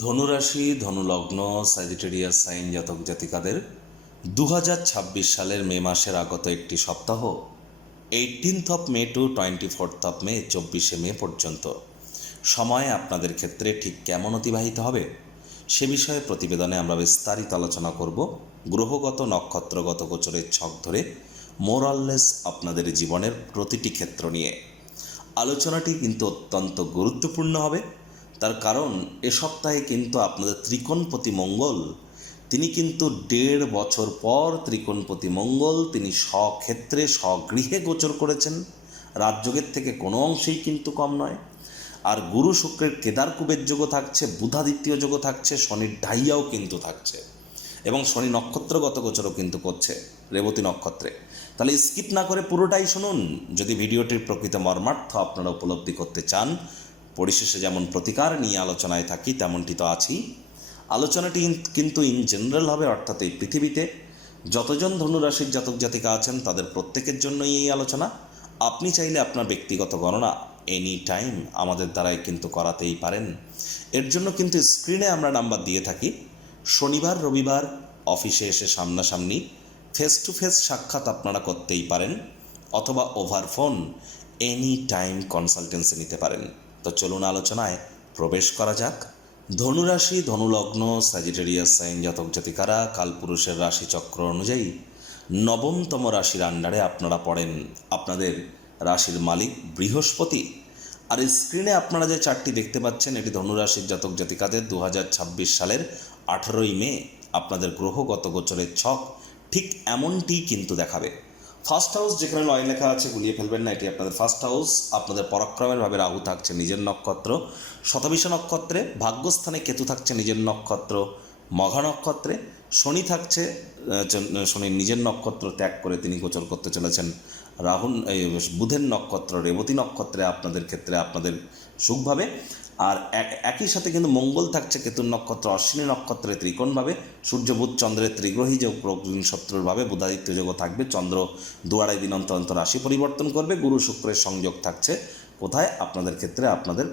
ধনুরাশি, ধনুলগ্ন, Sagittarius sign জাতক জাতিকাদের 2026 সালের মে মাসের আগত একটি সপ্তাহ 18th মে টু 24th মে 24শে মে পর্যন্ত সময় আপনাদের ক্ষেত্রে ঠিক কেমন অতিবাহিত হবে সে বিষয়ে প্রতিবেদনে আমরা বিস্তারিত আলোচনা করব। গ্রহগত নক্ষত্রগত গোচরের ছক ধরে মোরাললেস আপনাদের জীবনের প্রতিটি ক্ষেত্র নিয়ে আলোচনাটি কিন্তু অত্যন্ত গুরুত্বপূর্ণ হবে। তার কারণ এ সপ্তাহে কিন্তু আপনাদের ত্রিকোণপতি মঙ্গল তিনি কিন্তু 1.5 বছর পর ত্রিকোণপতি মঙ্গল তিনি স্বক্ষেত্রে স্বগৃহে গোচর করেছেন। রাজযোগের থেকে কোনো অংশেই কিন্তু কম নয়। আর গুরু শুক্রের কেদার কুবের যোগও থাকছে, বুধাদিত্য যোগও থাকছে, শনির ঢাইয়াও কিন্তু থাকছে এবং শনি নক্ষত্রগত গোচরও কিন্তু করছে রেবতী নক্ষত্রে। তাহলে স্কিপ না করে পুরোটাই শুনুন যদি ভিডিওটির প্রকৃত মর্মার্থ আপনারা উপলব্ধি করতে চান। পরিশেষে যেমন প্রতিকার নিয়ে আলোচনায় থাকি তেমনটি তো আছেই। আলোচনাটি কিন্তু ইন জেনারেল হবে, অর্থাৎ এই পৃথিবীতে যতজন ধনুরাশির জাতক জাতিকা আছেন তাদের প্রত্যেকের জন্যই এই আলোচনা। আপনি চাইলে আপনার ব্যক্তিগত গণনা এনি টাইম আমাদের দ্বারাই কিন্তু করাতেই পারেন। এর জন্য কিন্তু স্ক্রিনে আমরা নাম্বার দিয়ে থাকি। শনিবার রবিবার অফিসে এসে সামনাসামনি ফেস টু ফেস সাক্ষাৎ আপনারা করতেই পারেন, অথবা over phone any time consultancy নিতে পারেন। তো চলুন আলোচনায় প্রবেশ করা যাক। ধনুরাশি, ধনুলগ্ন, স্যাজিটেরিয়াস সাইন জাতক জাতিকারা কালপুরুষের রাশিচক্র অনুযায়ী নবমতম রাশির আন্ডারে আপনারা পড়েন। আপনাদের রাশির মালিক বৃহস্পতি। আর স্ক্রিনে আপনারা যে চারটি দেখতে পাচ্ছেন এটি ধনুরাশির জাতক জাতিকাদের 2026 সালের 18ই মে আপনাদের গ্রহগত গোচরের ছক ঠিক এমনটি কিন্তু দেখাবে। ফার্স্ট হাউস যেখানে নয় লেখা আছে গুলিয়ে ফেলবেন না, এটি আপনাদের ফার্স্ট হাউস। আপনাদের পরাক্রমের ভাবে রাহু থাকছে নিজের নক্ষত্র শতবিষা নক্ষত্রে, ভাগ্যস্থানে কেতু থাকছে নিজের নক্ষত্র মঘা নক্ষত্রে, শনি থাকছে শনির নিজের নক্ষত্র ত্যাগ করে তিনি গোচর করতে চলেছেন বুধের নক্ষত্র রেবতী নক্ষত্রে আপনাদের ক্ষেত্রে আপনাদের সুখভাবে। আর একই সাথে কিন্তু মঙ্গল থাকছে কেতুর নক্ষত্র অশ্বিনী নক্ষত্রে ত্রিকোণভাবে, সূর্য বুধ চন্দ্রের ত্রিগ্রহী যোগ শত্রুরভাবে, বুধাদিত্য যোগও থাকবে, চন্দ্র 2-2.5 দিন অন্তর অন্তর রাশি পরিবর্তন করবে, গুরু শুক্রের সংযোগ থাকছে কোথায় আপনাদের ক্ষেত্রে আপনাদের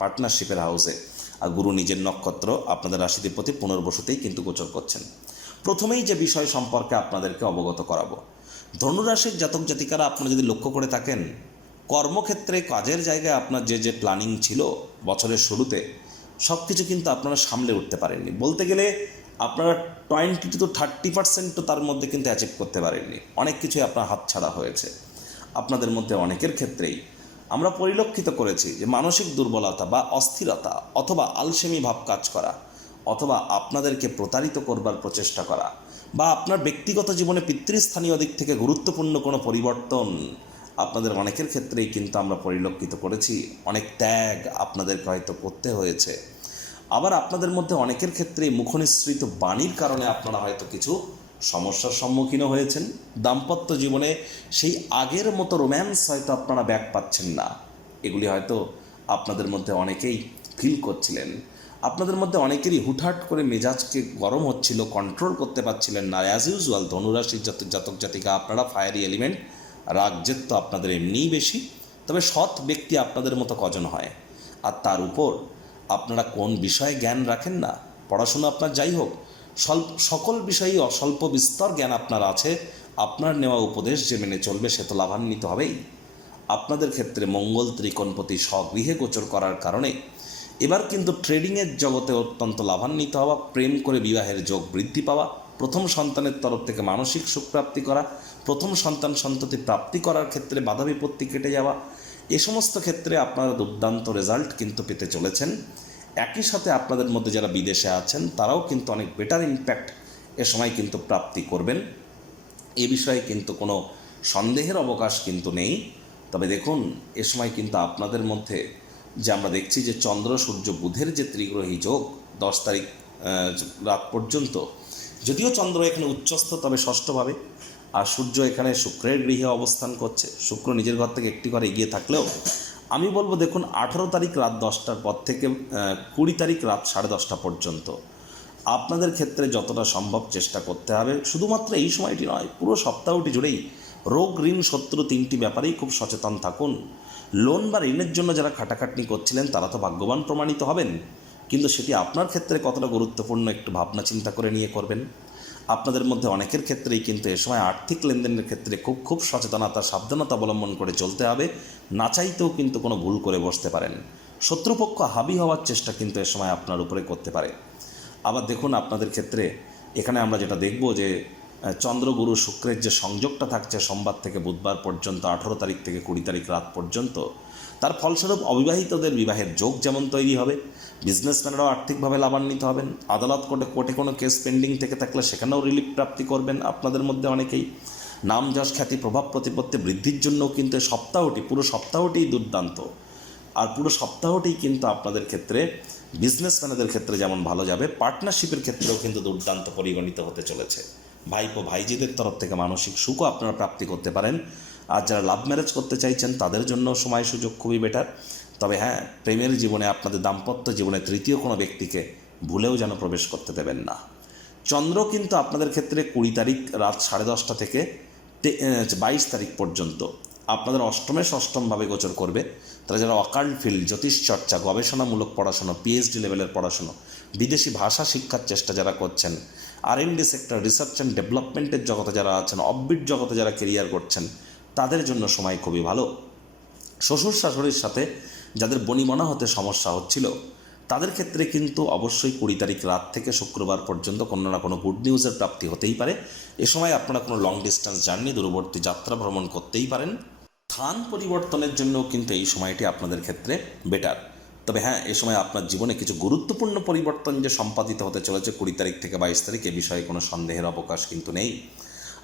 পার্টনারশিপের হাউসে। আর গুরু নিজের নক্ষত্র আপনাদের রাশিধিপতি পুনর্বসুতেই কিন্তু গোচর করছেন। প্রথমেই যে বিষয় সম্পর্কে আপনাদেরকে অবগত করাবো, ধনুরাশির জাতক জাতিকারা আপনারা যদি লক্ষ্য করে থাকেন কর্মক্ষেত্রে কাজের জায়গায় আপনার যে প্ল্যানিং ছিল বছরের শুরুতে সব কিছু কিন্তু আপনারা সামলে উঠতে পারেননি। বলতে গেলে আপনারা 20 to 30% তার মধ্যে কিন্তু অ্যাচিভ করতে পারেননি। অনেক কিছুই আপনার হাতছাড়া হয়েছে। আপনাদের মধ্যে অনেকের ক্ষেত্রেই আমরা পরিলক্ষিত করেছি যে মানসিক দুর্বলতা বা অস্থিরতা অথবা আলসেমি ভাব কাজ করা, অথবা আপনাদেরকে প্রতারিত করবার প্রচেষ্টা করা, বা আপনার ব্যক্তিগত জীবনে পিতৃস্থানীয় দিক থেকে গুরুত্বপূর্ণ কোনো পরিবর্তন আপনাদের অনেকের ক্ষেত্রেই কিন্তু আমরা পরিলক্ষিত করেছি। অনেক ত্যাগ আপনাদেরকে হয়তো করতে হয়েছে। আবার আপনাদের মধ্যে অনেকের ক্ষেত্রেই মুখনিসৃত বাণীর কারণে আপনারা হয়তো কিছু সমস্যার সম্মুখীনও হয়েছেন। দাম্পত্য জীবনে সেই আগের মতো রোম্যান্স হয়তো আপনারা ব্যাক পাচ্ছেন না। এগুলি হয়তো আপনাদের মধ্যে অনেকেই ফিল করছিলেন। আপনাদের মধ্যে অনেকেরই হুটহাট করে মেজাজকে গরম হচ্ছিল, কন্ট্রোল করতে পারছিলেন না। অ্যাজ ইউজুয়াল ধনুরাশির জাতক জাতিকা আপনারা ফায়ারি এলিমেন্ট, রাগ জেদ তো আপনাদের এমনিই বেশি, তবে সৎ ব্যক্তি আপনাদের মতো কজন হয়। আর তার উপর আপনারা কোন বিষয়ে জ্ঞান রাখেন না, পড়াশোনা আপনার যাই হোক, সকল বিষয়েই অস্বল্প বিস্তর জ্ঞান আপনার আছে। আপনার নেওয়া উপদেশ যে মেনে চলবে সে তো লাভান্বিত হবেই। আপনাদের ক্ষেত্রে মঙ্গল ত্রিকোণপতি স্বগৃহে গোচর করার কারণে এবার কিন্তু ট্রেডিংয়ের জগতে অত্যন্ত লাভান্বিত হওয়া, প্রেম করে বিবাহের যোগ বৃদ্ধি পাওয়া, প্রথম সন্তানের তরফ থেকে মানসিক সুখ প্রাপ্তি করা, প্রথম সন্তান সন্ততি প্রাপ্তি করার ক্ষেত্রে বাধা বিপত্তি কেটে যাওয়া, এ সমস্ত ক্ষেত্রে আপনারা দুর্দান্ত রেজাল্ট কিন্তু পেতে চলেছেন। একই সাথে আপনাদের মধ্যে যারা বিদেশে আছেন তারাও কিন্তু অনেক বেটার ইম্প্যাক্ট এ সময় কিন্তু প্রাপ্তি করবেন। এ বিষয়ে কিন্তু কোনো সন্দেহের অবকাশ কিন্তু নেই। তবে দেখুন এ সময় কিন্তু আপনাদের মধ্যে যে আমরা দেখছি যে চন্দ্র সূর্য বুধের যে ত্রিগ্রহী যোগ 10 তারিখ রাত পর্যন্ত, যদিও চন্দ্র এখানে উচ্চস্থ তবে ষষ্ঠভাবে, আর সূর্য এখানে শুক্রের গৃহে অবস্থান করছে। শুক্র নিজের ঘর থেকে একটি ঘরে এগিয়ে থাকলেও আমি বলবো দেখুন 18 তারিখ রাত 10টার পর থেকে 20 তারিখ রাত 10:30 পর্যন্ত আপনাদের ক্ষেত্রে যতটা সম্ভব চেষ্টা করতে হবে। শুধুমাত্র এই সময়টি নয়, পুরো সপ্তাহটি জুড়েই রোগ ঋণ শত্রু 3টি ব্যাপারেই খুব সচেতন থাকুন। লোন বা ঋণের জন্য যারা খাটাখাটনি করছিলেন তারা তো ভাগ্যবান প্রমাণিত হবেন। কিন্তু সেটি আপনার ক্ষেত্রে কতটা গুরুত্বপূর্ণ একটু ভাবনা চিন্তা করে নিয়ে করবেন। আপনাদের মধ্যে অনেকের ক্ষেত্রেই কিন্তু এ সময় আর্থিক লেনদেনের ক্ষেত্রে খুব সচেতনতা সাবধানতা অবলম্বন করে চলতে হবে। না চাইতেও কিন্তু কোনো ভুল করে বসতে পারেন। শত্রুপক্ষ হাবি হওয়ার চেষ্টা কিন্তু এ সময় আপনার উপরে করতে পারে। আবার দেখুন আপনাদের ক্ষেত্রে এখানে আমরা যেটা দেখব যে চন্দ্রগুরু শুক্রের যে সংযোগটা থাকছে সোমবার থেকে বুধবার পর্যন্ত 18 তারিখ থেকে 20 তারিখ রাত পর্যন্ত, তার ফলস্বরূপ অবিবাহিতদের বিবাহের যোগ যেমন তৈরি হবে, বিজনেসম্যানরাও আর্থিকভাবে লাভান্বিত হবেন। আদালত কোর্টে কোনো কেস পেন্ডিং থেকে থাকলে সেখানেও রিলিফ প্রাপ্তি করবেন আপনাদের মধ্যে অনেকেই। নাম যশ খ্যাতি প্রভাব প্রতিপত্তি বৃদ্ধির জন্যও কিন্তু পুরো সপ্তাহটিই দুর্দান্ত। আর পুরো সপ্তাহটি কিন্তু আপনাদের ক্ষেত্রে বিজনেসম্যানদের ক্ষেত্রে যেমন ভালো যাবে, পার্টনারশিপের ক্ষেত্রেও কিন্তু দুর্দান্ত পরিগণিত হতে চলেছে। ভাইপো ভাইজিদের তরফ থেকে মানসিক সুখও আপনারা প্রাপ্তি করতে পারেন। আর যারা লাভ ম্যারেজ করতে চাইছেন তাদের জন্য সময় সুযোগ খুবই বেটার। তবে হ্যাঁ, প্রেমের জীবনে আপনাদের দাম্পত্য জীবনে তৃতীয় কোনো ব্যক্তিকে ভুলেও যেন প্রবেশ করতে দেবেন না। চন্দ্র কিন্তু আপনাদের ক্ষেত্রে 20 তারিখ রাত 10:30 থেকে 22 তারিখ পর্যন্ত আপনাদের ষষ্ঠমভাবে গোচর করবে। তারা যারা অকাল্ট ফিল্ড, জ্যোতিষ চর্চা, গবেষণামূলক পড়াশুনো, পিএইচডি লেভেলের পড়াশুনো, বিদেশি ভাষা শিক্ষার চেষ্টা যারা করছেন, R&D সেক্টর, রিসার্চ অ্যান্ড ডেভেলপমেন্টের জগতে যারা আছেন, অফবিট জগতে যারা কেরিয়ার করছেন, তাদের জন্য সময় খুবই ভালো। শ্বশুর শাশুড়ির সাথে যাদের বনিবনা হতে সমস্যা হচ্ছিল তাদের ক্ষেত্রে কিন্তু অবশ্যই 20 তারিখ রাত থেকে শুক্রবার পর্যন্ত কোনো না কোনো গুড নিউজের প্রাপ্তি হতেই পারে। এ সময় আপনারা কোনো লং ডিস্টেন্স জার্নি, দূরবর্তী যাত্রা ভ্রমণ করতেই পারেন। স্থান পরিবর্তনের জন্যও কিন্তু এই সময়টি আপনাদের ক্ষেত্রে বেটার। তবে হ্যাঁ, এ সময় আপনার জীবনে কিছু গুরুত্বপূর্ণ পরিবর্তন যে সম্পাদিত হতে চলেছে 20 তারিখ থেকে 22 তারিখ, এ বিষয়ে কোনো সন্দেহের অবকাশ কিন্তু নেই।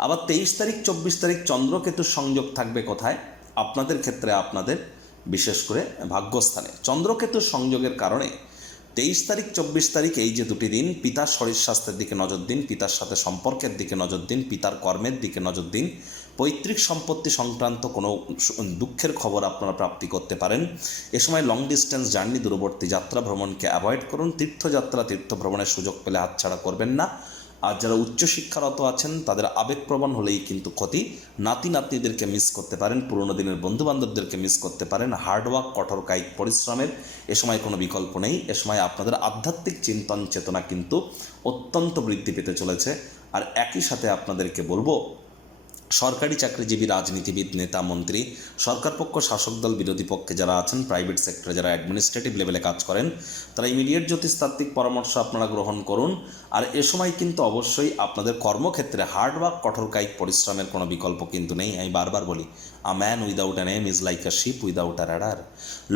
আবার 23 তারিখ 24 তারিখ চন্দ্রকেতুর সংযোগ থাকবে কোথায়? আপনাদের ক্ষেত্রে আপনাদের বিশেষ করে ভাগ্যস্থানে। চন্দ্রকেতুর সংযোগের কারণে 23 তারিখ 24 তারিখ এই যে দুটি দিন পিতার শরীর স্বাস্থ্যের দিকে নজর দিন, পিতার সাথে সম্পর্কের দিকে নজর দিন, পিতার কর্মের দিকে নজর দিন। পৈতৃক সম্পত্তি সংক্রান্ত কোনো দুঃখের খবর আপনারা প্রাপ্তি করতে পারেন। এ সময় লং ডিস্টেন্স জার্নি, দূরবর্তী যাত্রা ভ্রমণকে অ্যাভয়েড করুন। তীর্থযাত্রা, তীর্থ ভ্রমণের সুযোগ পেলে হাতছাড়া করবেন না। আর যারা উচ্চশিক্ষারত আছেন তাদের আবেগপ্রবণ হলেই কিন্তু ক্ষতি। নাতি নাতনিদেরকে মিস করতে পারেন, পুরনো দিনের বন্ধুবান্ধবদেরকে মিস করতে পারেন। হার্ডওয়ার্ক, কঠোর কায়িক পরিশ্রমের এ সময় কোনো বিকল্প নেই। এ সময় আপনাদের আধ্যাত্মিক চিন্তন চেতনা কিন্তু অত্যন্ত বৃদ্ধি পেতে চলেছে। আর একই সাথে আপনাদেরকে বলবো, সরকারি চাকরিজীবী, রাজনীতিবিদ, নেতা, মন্ত্রী, সরকার পক্ষ, শাসক দল, বিরোধী পক্ষে যারা আছেন, প্রাইভেট সেক্টরে যারা অ্যাডমিনিস্ট্রেটিভ লেভেলে কাজ করেন, তারা ইমিডিয়েট জ্যোতিষতাত্ত্বিক পরামর্শ আপনারা গ্রহণ করুন। আর এ সময় কিন্তু অবশ্যই আপনাদের কর্মক্ষেত্রে হার্ডওয়ার্ক, কঠোর কায়িক পরিশ্রমের কোনো বিকল্প কিন্তু নেই। আমি বারবার বলি, a man without an aim is like a ship without a rudder.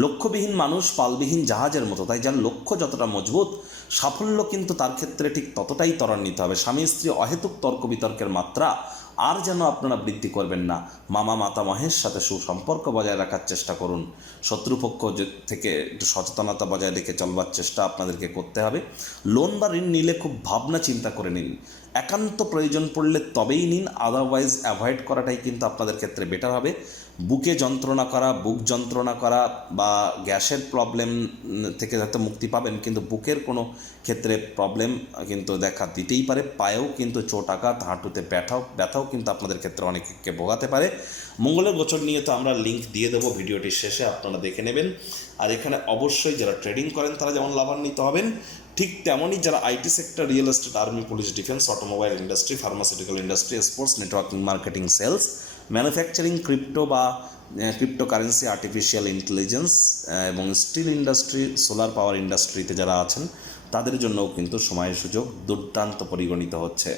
লক্ষ্যবিহীন মানুষ পালবিহীন জাহাজের মতো। তাই যার লক্ষ্য যতটা মজবুত, সাফল্য কিন্তু তার ক্ষেত্রে ঠিক ততটাই ত্বরান্বিত হবে। স্বামী স্ত্রী অহেতুক তর্ক বিতর্কের মাত্রা আর যেন আপনারা বৃদ্ধি করবেন না। মামা মাতামহের সাথে সুসম্পর্ক বজায় রাখার চেষ্টা করুন। শত্রুপক্ষ থেকে একটু সচেতনতা বজায় রেখে চলবার চেষ্টা আপনাদেরকে করতে হবে। লোন বা ঋণ নিলে খুব ভাবনা চিন্তা করে নিন। একান্ত প্রয়োজন পড়লে তবেই নিন, আদারওয়াইজ অ্যাভয়েড করাটাই কিন্তু আপনাদের ক্ষেত্রে বেটার হবে। বুকে যন্ত্রণা করা, বুক যন্ত্রণা করা বা গ্যাসের প্রবলেম থেকে হয়তো মুক্তি পাবেন, কিন্তু বুকের কোনো ক্ষেত্রে প্রবলেম কিন্তু দেখা দিতেই পারে। পায়েও কিন্তু চোট আঘাত, হাঁটুতে ব্যথাও কিন্তু আপনাদের ক্ষেত্রে অনেককে ভোগাতে পারে। মঙ্গলের গোচর নিয়ে তো আমরা লিঙ্ক দিয়ে দেবো ভিডিওটির শেষে, আপনারা দেখে নেবেন। আর এখানে অবশ্যই যারা ট্রেডিং করেন তারা যেমন লাভান্বিত হবেন, ঠিক তেমনই যারা IT sector, real estate, army, police, defence, automobile industry, pharmaceutical industry, sports, networking, marketing, sales, manufacturing, crypto বা ক্রিপ্টোকারেন্সি, আর্টিফিশিয়াল ইন্টেলিজেন্স এবং স্টিল ইন্ডাস্ট্রি, সোলার পাওয়ার ইন্ডাস্ট্রিতে যারা আছেন তাদের জন্যও কিন্তু সময়ের সুযোগ দুর্দান্ত পরিগণিত হচ্ছে।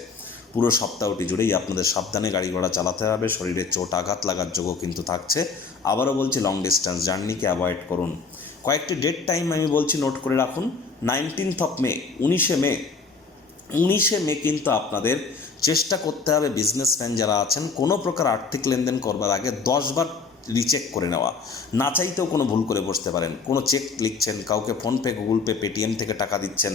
পুরো সপ্তাহটি জুড়েই আপনাদের সাবধানে গাড়ি ঘোড়া চালাতে হবে। শরীরে চোট আঘাত লাগার যোগও কিন্তু থাকছে। আবারও বলছি, লং ডিস্টেন্স জার্নিকে অ্যাভয়েড করুন। কয়েকটি ডেট টাইম আমি বলছি, নোট করে রাখুন। 19 মে, 19 মে কিন্তু আপনাদের চেষ্টা করতে হবে, বিজনেসম্যান যারা আছেন, কোনো প্রকার আর্থিক লেনদেন করবার আগে 10 বার রিচেক করে নেওয়া। না চাইতেও কোনো ভুল করে বসতে পারেন। কোনো চেক লিখছেন, কাউকে ফোনপে, গুগল পে, পেটিএম থেকে টাকা দিচ্ছেন,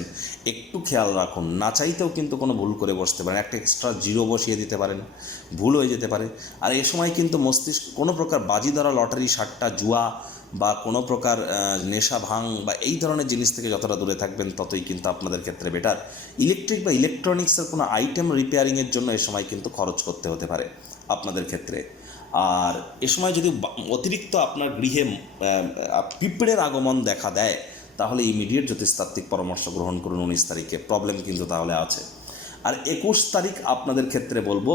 একটু খেয়াল রাখুন। না চাইতেও কিন্তু কোনো ভুল করে বসতে পারেন। একটা এক্সট্রা জিরো বসিয়ে দিতে পারেন, ভুল হয়ে যেতে পারে। আর এই সময় কিন্তু মস্তিষ্ক কোনো প্রকার বাজি ধরা, লটারি, সাট্টা, জুয়া বা কোনো প্রকার নেশা, ভাঙ বা এই ধরনের জিনিস থেকে যতটা দূরে থাকবেন ততই কিন্তু আপনাদের ক্ষেত্রে বেটার। ইলেকট্রিক বা ইলেকট্রনিক্সের কোনো আইটেম রিপেয়ারিংয়ের জন্য এ সময় কিন্তু খরচ করতে হতে পারে আপনাদের ক্ষেত্রে। আর এ সময় যদি অতিরিক্ত আপনার গৃহে পিঁপড়ের আগমন দেখা দেয়, তাহলে ইমিডিয়েট জ্যোতিষতাত্ত্বিক পরামর্শ গ্রহণ করুন 19 তারিখে। প্রবলেম কিন্তু তাহলে আছে। আর 21 তারিখ আপনাদের ক্ষেত্রে বলবো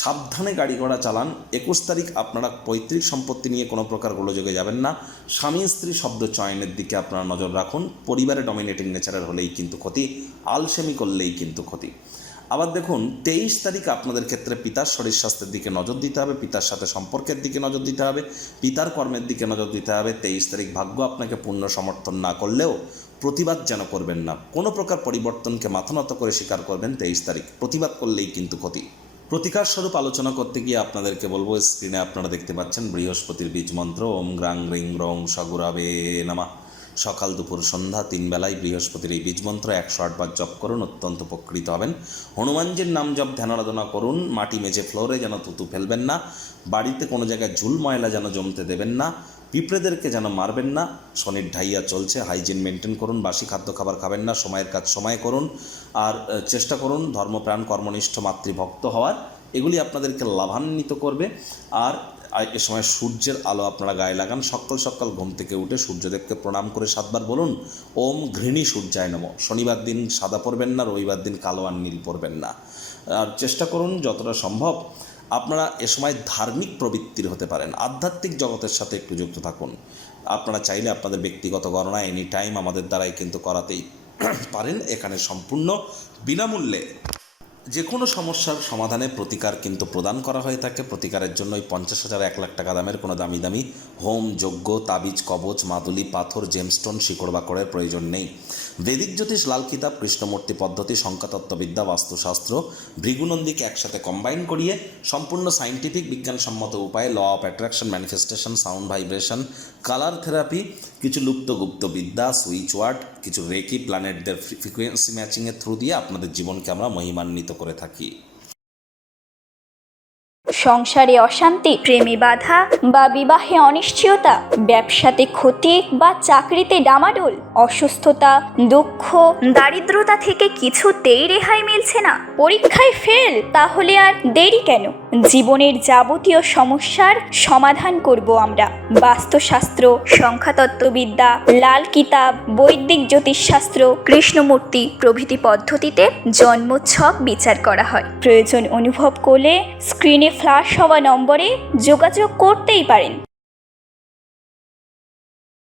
সাবধানে গাড়ি ঘোড়া চালান। 21 তারিখ আপনারা পৈতৃক সম্পত্তি নিয়ে কোনো প্রকার গোলযোগে যাবেন না। স্বামী স্ত্রী শব্দ চয়নের দিকে আপনারা নজর রাখুন। পরিবারে ডমিনেটিং নেচারের হলেই কিন্তু ক্ষতি, আলসেমি করলেই কিন্তু ক্ষতি। আবার দেখুন 23 তারিখ আপনাদের ক্ষেত্রে পিতার শরীর স্বাস্থ্যের দিকে নজর দিতে হবে, পিতার সাথে সম্পর্কের দিকে নজর দিতে হবে, পিতার কর্মের দিকে নজর দিতে হবে। 23 তারিখ ভাগ্য আপনাকে পূর্ণ সমর্থন না করলেও প্রতিবাদ যেন করবেন না। কোনো প্রকার পরিবর্তনকে মাথা নত করে স্বীকার করবেন 23 তারিখ, প্রতিবাদ করলেই কিন্তু ক্ষতি। প্রতিকার স্বরূপ আলোচনা করতে গিয়ে আপনাদেরকে বলবো, স্ক্রিনে আপনারা দেখতে পাচ্ছেন বৃহস্পতির বীজ মন্ত্র ওম গ্রাং রিং রং সগুরাবে নামা। সকাল দুপুর সন্ধ্যা 3 বেলায় বৃহস্পতির এই বীজ মন্ত্র 108 বার জপ করুন, অত্যন্ত উপকৃত হবেন। হনুমানজির নাম জপ ধ্যান আরাধনা করুন। মাটি মেঝে ফ্লোরে যেন থুতু ফেলবেন না, বাড়িতে কোনো জায়গায় ঝুল ময়লা যেন জমতে দেবেন না, পিঁপড়েদেরকে যেন মারবেন না। শনির ঢাইয়া চলছে, হাইজিন মেনটেন করুন, বাসি খাদ্য খাবার খাবেন না, সময়ের কাজ সময়ে করুন। আর চেষ্টা করুন ধর্মপ্রাণ কর্মনিষ্ঠ মাতৃভক্ত হওয়ার, এগুলি আপনাদেরকে লাভান্বিত করবে। আর এ সময় সূর্যের আলো আপনারা গায়ে লাগান। সকাল সকাল ঘুম থেকে উঠে সূর্যদেবকে প্রণাম করে 7 বার বলুন ওম ঘৃণী সূর্যায় নমঃ। শনিবার দিন সাদা পরবেন না, রবিবার দিন কালো আর নীল পরবেন না। আর চেষ্টা করুন যতটা সম্ভব আপনারা এ সময় ধার্মিক প্রবৃত্তির হতে পারেন, আধ্যাত্মিক জগতের সাথে একটু যুক্ত থাকুন। আপনারা চাইলে আপনাদের ব্যক্তিগত গণনা এনি টাইম আমাদের দ্বারাই কিন্তু করাতেই পারেন। এখানে সম্পূর্ণ বিনামূল্যে যে কোনো সমস্যার সমাধানে প্রতিকার কিন্তু প্রদান করা হয়ে থাকে। প্রতিকারের জন্য 50,000 1 লাখ টাকা দামের কোনো দামি দামি হোম যজ্ঞ তাবিজ কবচ মাদুলি পাথর জেমস্টোন শিকড় বাকড়ের প্রয়োজন নেই। বৈদিক জ্যোতিষ লাল কিতাব কৃষ্ণমূর্তি পদ্ধতি সংখ্যাতত্ত্ববিদ্যা বাস্তুশাস্ত্র ভৃগুনন্দীকে একসাথে কম্বাইন করিয়ে সম্পূর্ণ সাইন্টিফিক বিজ্ঞানসম্মত উপায়ে law of attraction manifestation sound vibration colour therapy কিছু লুপ্ত গুপ্ত বিদ্যা সুইচ ওয়ার্ড কিছু রেকি প্ল্যানেটদের ফ্রিকোয়েন্সি ম্যাচিংয়ের থ্রু দিয়ে আপনাদের জীবনকে আমরা মহিমান্বিত করে থাকি। সংসারে অশান্তি, প্রেমে বাধা বা বিবাহে অনিশ্চয়তা, ব্যবসাতে ক্ষতি বা চাকরিতে ডামাডোল, অসুস্থতা, দুঃখ, দারিদ্রতা থেকে কিছুতেই রেহাই মিলছে না, পরীক্ষায় ফেল, তাহলে আর দেরি কেন? জীবনের যাবতীয় সমস্যার সমাধান করব আমরা। বাস্তুশাস্ত্র, সংখ্যাতত্ত্ববিদ্যা, লাল কিতাব, বৈদিক জ্যোতিষশাস্ত্র, কৃষ্ণমূর্তি প্রভৃতি পদ্ধতিতে জন্মছক বিচার করা হয়। প্রয়োজন অনুভব করলে স্ক্রিনে ফ্ল্যাশ হওয়া নম্বরে যোগাযোগ করতেই পারেন।